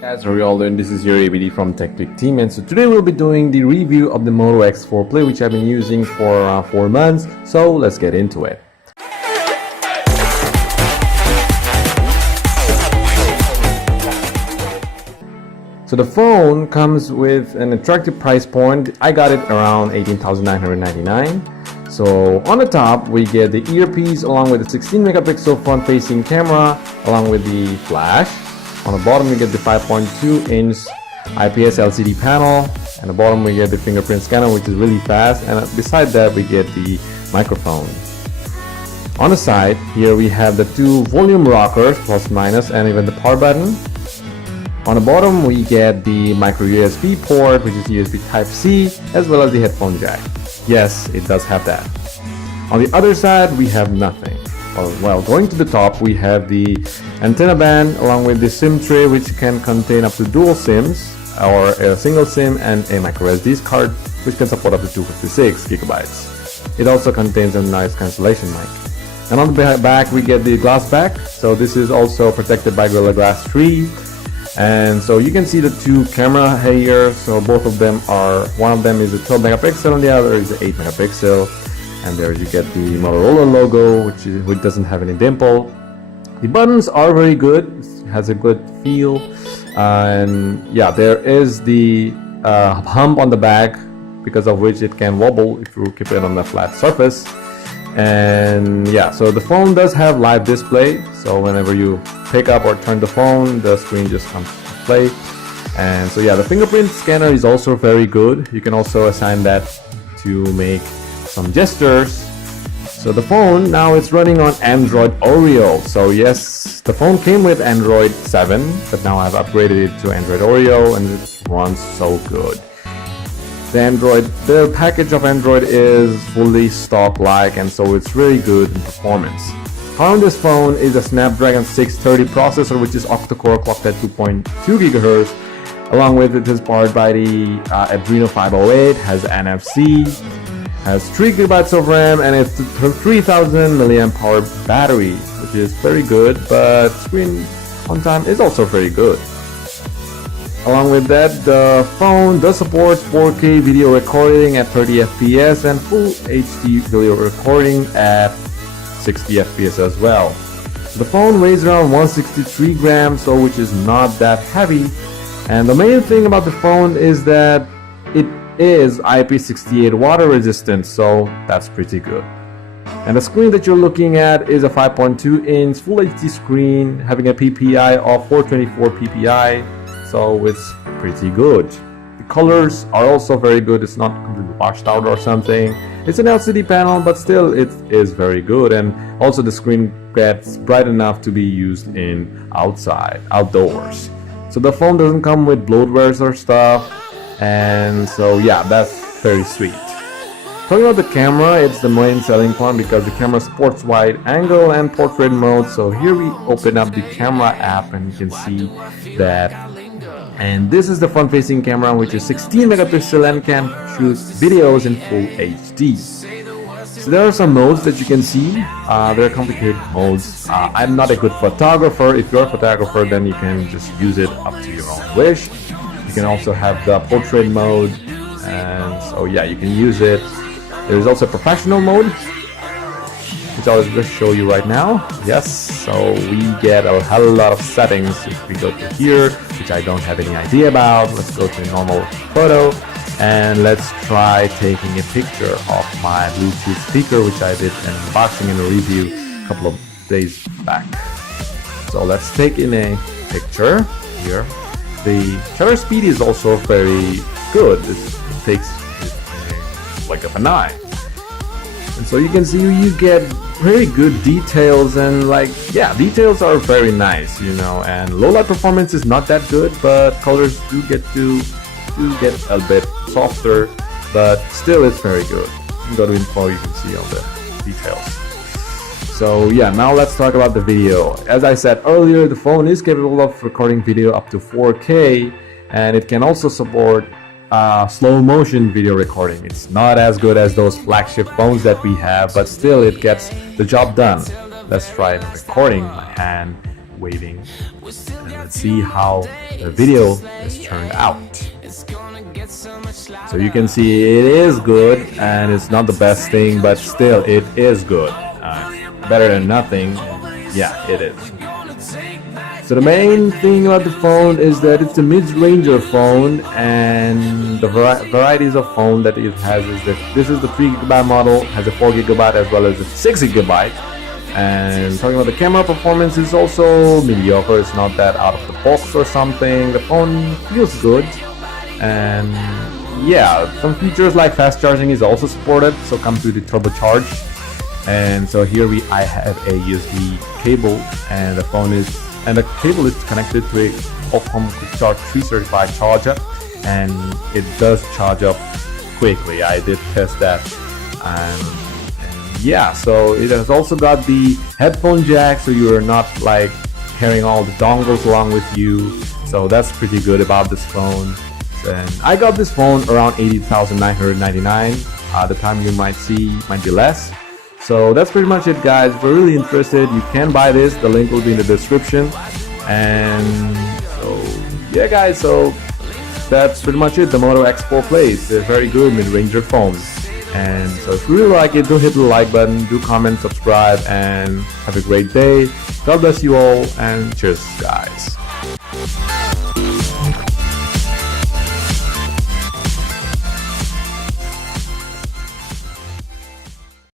Guys, how are you all doing? This is your ABD from TechTweak team, and so today we'll be doing the review of the Moto X4 Play, which I've been using for around 4 months. So let's get into it. So the phone comes with an attractive price point. I got it around $18,999. So on the top we get the earpiece along with the 16 megapixel front facing camera along with the flash. On the bottom we get the 5.2 inch IPS LCD panel, and the bottom we get the fingerprint scanner, which is really fast, and beside that we get the microphone. On the side here we have the two volume rockers, plus minus, and even the power button. On the bottom we get the micro USB port, which is USB Type-C, as well as the headphone jack. Yes, it does have that. On the other side we have nothing. Well, going to the top we have the antenna band along with the SIM tray, which can contain up to dual SIMs or a single SIM and a micro SD card, which can support up to 256 gigabytes. It also contains a noise cancellation mic. And on the back we get the glass back, so this is also protected by Gorilla Glass 3. And so you can see the two camera here, so both of them are, one of them is a 12 megapixel and the other is an 8 megapixel. And there you get the Motorola logo, which doesn't have any dimple. The buttons are very good, it has a good feel, and yeah, there is the hump on the back, because of which it can wobble if you keep it on a flat surface. And yeah, so the phone does have live display, so whenever you pick up or turn the phone, the screen just comes to play. And so yeah, the fingerprint scanner is also very good. You can also assign that to make some gestures. So the phone now it's running on Android Oreo. So yes, the phone came with Android 7, but now I've upgraded it to Android Oreo and it runs so good. The package of Android is fully stock-like, and so it's really good in performance. On this phone is a Snapdragon 630 processor, which is octa-core clocked at 2.2 GHz. Along with it is powered by the Adreno 508, has NFC, has 3 GB of RAM, and it's a 3000 mAh battery, which is very good, but screen on time is also very good. Along with that, the phone does support 4K video recording at 30 FPS and Full HD video recording at 60 FPS as well. The phone weighs around 163 grams, so which is not that heavy. And the main thing about the phone is that it is IP68 water resistant, so that's pretty good. And the screen that you're looking at is a 5.2 inch Full HD screen having a PPI of 424 PPI. So it's pretty good. The colors are also very good. It's not completely washed out or something. It's an LCD panel, but still it is very good. And also the screen gets bright enough to be used in outdoors. So the phone doesn't come with bloatwares or stuff. And so yeah, that's very sweet. Talking about the camera, it's the main selling point because the camera supports wide angle and portrait mode. So here we open up the camera app and you can see that. And this is the front facing camera, which is 16 megapixel and can shoot videos in full HD. So there are some modes that you can see. They're complicated modes. I'm not a good photographer. If you're a photographer, then you can just use it up to your own wish. You can also have the portrait mode, and so yeah, you can use it. There's also professional mode, which I'll just show you right now. Yes, so we get a hell lot of settings. If we go to here, which I don't have any idea about, let's go to normal photo, and let's try taking a picture of my Bluetooth speaker, which I did an unboxing and a review a couple of days back. So let's take in a picture here. The shutter speed is also very good. It takes like of an eye. And so you can see you get very good details, and like, yeah, details are very nice, you know, and low light performance is not that good, but colors do get a bit softer, but still it's very good. You can go to info, you can see all the details. So yeah, now let's talk about the video. As I said earlier, the phone is capable of recording video up to 4K, and it can also support slow motion video recording. It's not as good as those flagship phones that we have, but still it gets the job done. Let's try recording my hand waiting, and let's see how the video is turned out. So you can see it is good, and it's not the best thing, but still it is good. Better than nothing. Yeah, it is. So the main thing about the phone is that it's a mid-ranger phone, and the varieties of phone that it has is that this is the 3GB model, has a 4GB as well as a 6GB. And talking about the camera performance, is also mediocre. It's not that out of the box or something. The phone feels good, and yeah, some features like fast charging is also supported, so comes with the turbocharge. And so here I have a USB cable, and the cable is connected to a Qualcomm Quick Charge 3 certified charger, and it does charge up quickly. I did test that, and yeah, so it has also got the headphone jack, so you are not like carrying all the dongles along with you. So that's pretty good about this phone. And I got this phone around 80,999. The time you might be less. So that's pretty much it, guys. If you're really interested, you can buy this. The link will be in the description. And so yeah, guys, so that's pretty much it. The Moto X4 Play is a very good mid-ranger phone. And so if you really like it, do hit the like button, do comment, subscribe, and have a great day. God bless you all, and cheers, guys.